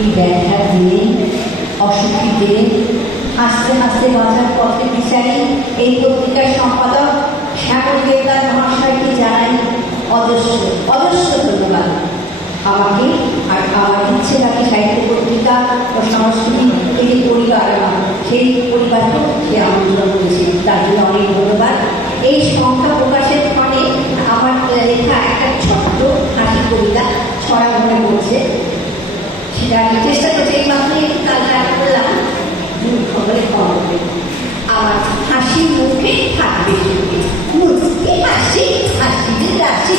এই ব্যথার দিনে অসুখী দিনে হাসতে হাসতে বাঁচার পথে বিচারি। এই পত্রিকার সম্পাদক শ্যামল দেবদার মহাশয়কে জানাই অদস্য অদস্য ধন্যবাদ। আমাকে আর আমার ইচ্ছে রাখি সাহিত্য পত্রিকা ও সংস্কৃতি এই যে পরিবার আমার, সেই পরিবারকে আমন্ত্রণ করেছে। তার জন্য অনেক ধন্যবাদ। এই সংখ্যা প্রকাশের ফলে আমার লেখা একটা ছোট্ট হাসি কবিতা ছড়া মনে সেটা আমি চেষ্টা করছি এই মাত্রই একটু কালটা করলাম হলে কম আমার হাসি মুখে থাকবে মুখে হাসি হাসির রাশি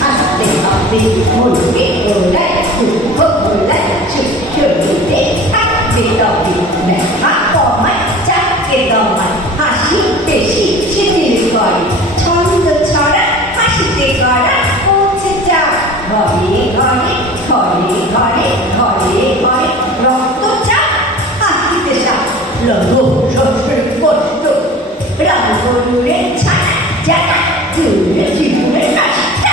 হাসতে হবে মরবে ওলাই দুঃখ ওলাই সুখ 러브 셔틀 버스도 라고루의 차나 자나 둘의 기분을 맛있다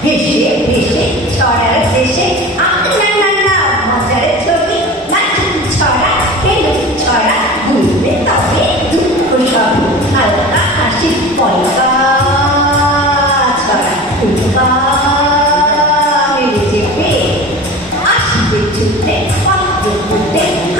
비시 비시 전화를 비시 아나나나 모자를 저기 나좀 쳐라 개는 쳐라 물에 떡에 두고 셔고 알까 하실 거니까 쳐라 두가 미리 집에 아시게 줄때 꽉 두고 때